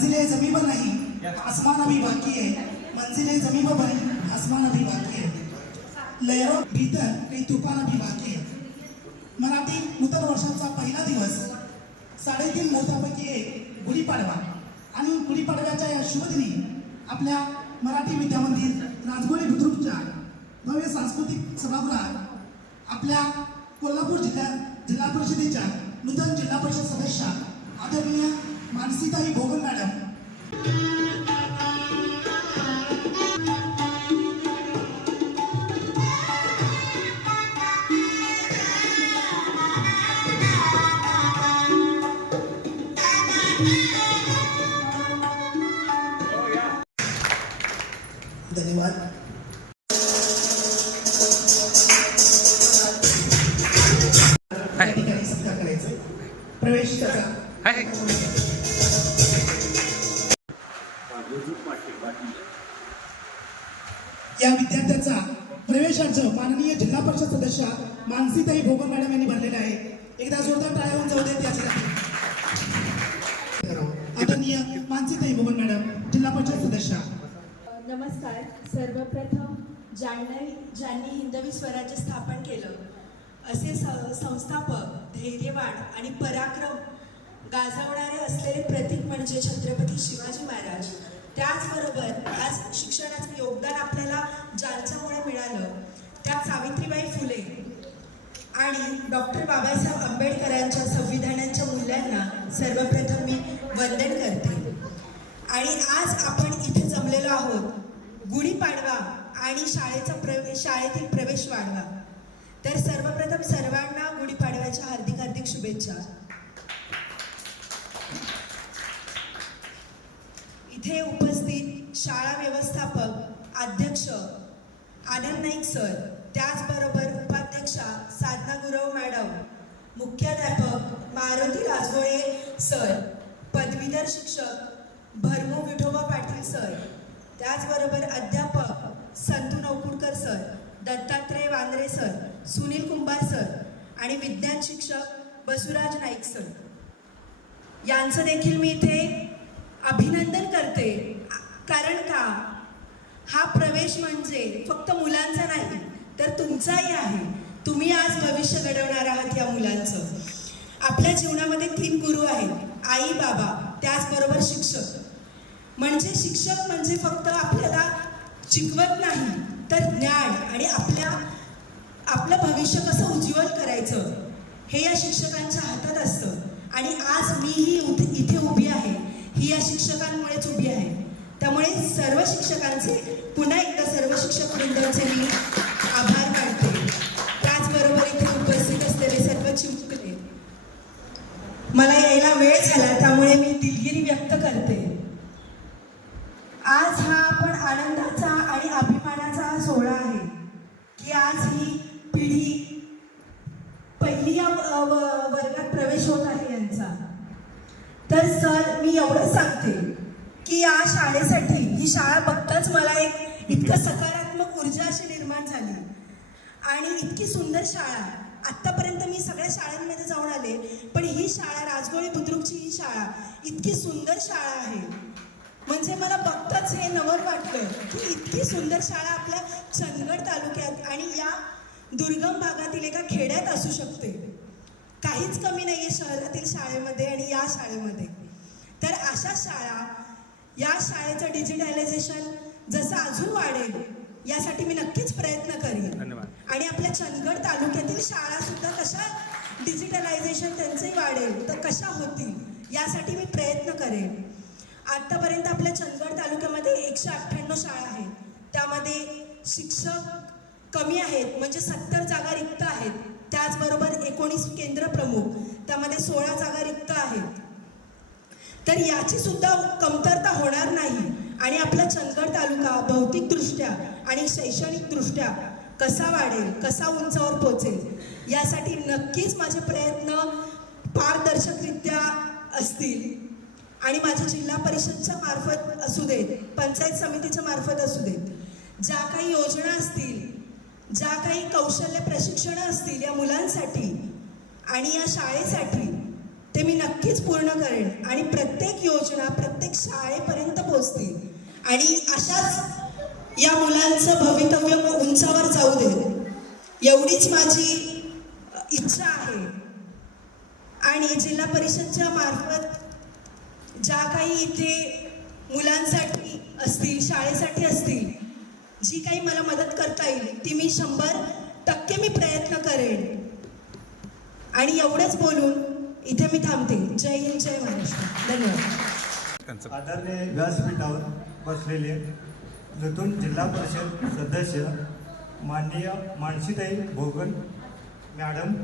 मंजिलें ज़मीं पर नहीं आसमान अभी बाकी है, मंजिलें ज़मीं पर नहीं आसमान अभी बाकी है, लहरों भीतर काही तुफान अभी बाकी है. मराठी नूतन वर्षाचा पहिला दिवस 3.5 मुहूर्तापैकी एक गुढीपाडवा आणि गुढीपाडव्याच्या या शुभदिनी आपल्या मराठी विद्यामंदिर राजगोळे बुद्रुकच्या भव्य सांस्कृतिक सभागृहात आपल्या कोल्हापूर जिल्हा परिषदेच्या नूतन जिल्हा परिषद सदस्या आदरणीय मानसीताई भोगन मॅडम धन्यवाद. ठिकाणी सत्कार करायचं प्रवेश त्याचा या विद्यार्थ्याचा प्रवेशार्थ माननीय जिल्हा परिषद सदस्य मानसीताई भोगन मॅडम यांनी भरलेला आहे. एकदा जोरदार टाळ्या होऊन जाऊ देत यासाठी. आदरणीय मानसीताई भोगन मॅडम जिल्हा परिषद सदस्य. नमस्कार. सर्वप्रथम ज्यांनी हिंदवी स्वराज्य स्थापन केलं असे संस्थापक, धैर्यवान आणि पराक्रम गाजवणारे असलेले प्रतीक म्हणजे छत्रपती शिवाजी महाराज. त्याचबरोबर आज शिक्षणाचं योगदान आपल्याला ज्यांच्यामुळे मिळालं त्या सावित्रीबाई फुले आणि डॉक्टर बाबासाहेब आंबेडकरांच्या संविधानाच्या मूल्यांना सर्वप्रथम मी वंदन करते. आणि आज आपण इथे जमलेलो आहोत गुढीपाडवा आणि शाळेतील प्रवेश वाढवा. तर सर्वप्रथम सर्वांना गुढीपाडव्याच्या हार्दिक हार्दिक शुभेच्छा. इथे उपस्थित शाळा व्यवस्थापक अध्यक्ष आनंद नाईक सर, त्याचबरोबर उपाध्यक्षा साधना गुरव मॅडम, मुख्याध्यापक मारुती राजगोळे सर, पदवीधर शिक्षक भरमू विठोबा पाटील सर, त्याचबरोबर अध्यापक संतू नवकुडकर सर, दत्तात्रय वांद्रे सर, सुनील कुंभार सर आणि विज्ञान शिक्षक बसुराज नाईक सर यांचं देखील मी इथे अभिनंदन करते. कारण का हा प्रवेश म्हणजे फक्त मुलांचा नाही तर तुमचाही आहे. तुम्ही आज भविष्य घडवणार आहात या मुलांचं. आपल्या जीवनामध्ये 3 गुरु आहेत, आई, बाबा, त्याचबरोबर शिक्षक. म्हणजे शिक्षक म्हणजे फक्त आपल्याला शिकवत नाही तर ज्ञान आणि आपलं भविष्य कसं उज्ज्वल करायचं हे या शिक्षकांच्या हातात असतं. आणि आज मीही इथे उभी आहे ही या शिक्षकांमुळेच उभी आहे. त्यामुळे सर्व शिक्षकांचे पुन्हा एकदा सर्व शिक्षक वृंदांचे मी आभार मानते. त्याचबरोबर इथे उपस्थित असलेले सर्व चिमुकले, मला यायला वेळ झाला त्यामुळे मी दिलगिरी व्यक्त करते. आज हा आपण आनंदाचा आणि अभिमानाचा सोहळा आहे की आज ही पिढी पहिली या वर्गात प्रवेश होत आहे यांचा. तर सर मी एवढंच सांगते की या शाळेसाठी ही शाळा बघताच मला एक इतकं सकारात्मक ऊर्जा अशी निर्माण झाली आणि इतकी सुंदर शाळा. आत्तापर्यंत मी सगळ्या शाळांमध्ये जाऊन आले पण ही शाळा राजगोळे बुद्रुकची ही शाळा इतकी सुंदर शाळा आहे. म्हणजे मला बघताच हे नवल वाटलं की इतकी सुंदर शाळा आपल्या चंदगड तालुक्यात आणि या दुर्गम भागातील एका खेड्यात असू शकते. काहीच कमी नाही आहे शहरातील शाळेमध्ये आणि या शाळेमध्ये. तर अशा शाळा, या शाळेचं डिजिटलायझेशन जसं अजून वाढेल यासाठी मी नक्कीच प्रयत्न करेन. आणि आपल्या चंदगड तालुक्यातील शाळा सुद्धा कशा डिजिटलायझेशन त्यांचंही वाढेल तर कशा होतील यासाठी मी प्रयत्न करेन. आत्तापर्यंत आपल्या चंदगड तालुक्यामध्ये 198 शाळा आहेत. त्यामध्ये शिक्षक कमी आहेत म्हणजे 70 जागा रिक्त आहेत. त्याचबरोबर 19 केंद्र प्रमुख, त्यामध्ये 16 जागा रिक्त आहेत. तर याची सुद्धा कमतरता होणार नाही. आणि आपला चंदगड तालुका भौतिकदृष्ट्या आणि शैक्षणिकदृष्ट्या कसा वाढेल, कसा उंचावर पोहोचेल यासाठी नक्कीच माझे प्रयत्न पारदर्शकरित्या असतील. आणि माझ्या जिल्हा परिषदच्या मार्फत असू देत, पंचायत समितीच्या मार्फत असू देत, ज्या काही योजना असतील, ज्या काही कौशल्य प्रशिक्षणं असतील या मुलांसाठी आणि या शाळेसाठी, ते ते मी नक्कीच पूर्ण करेन आणि प्रत्येक योजना प्रत्येक शाळेपर्यंत पोहोचतील आणि अशाच या मुलांचं भवितव्य उंचावर जाऊ दे एवढीच माझी इच्छा आहे. आणि जिल्हा परिषदच्या मार्फत ज्या काही इथे मुलांसाठी असतील शाळेसाठी असतील जी काही मला मदत करता येईल ती मी 100% मी प्रयत्न करेन. आणि एवढंच बोलून इथे मी थांबते. जय हिंद, जय महाराष्ट्र. धन्यवाद. आदरणीय व्यासपीठावर बसलेले नूतन जिल्हा परिषद सदस्य माननीय मानसीताई भोगन मॅडम,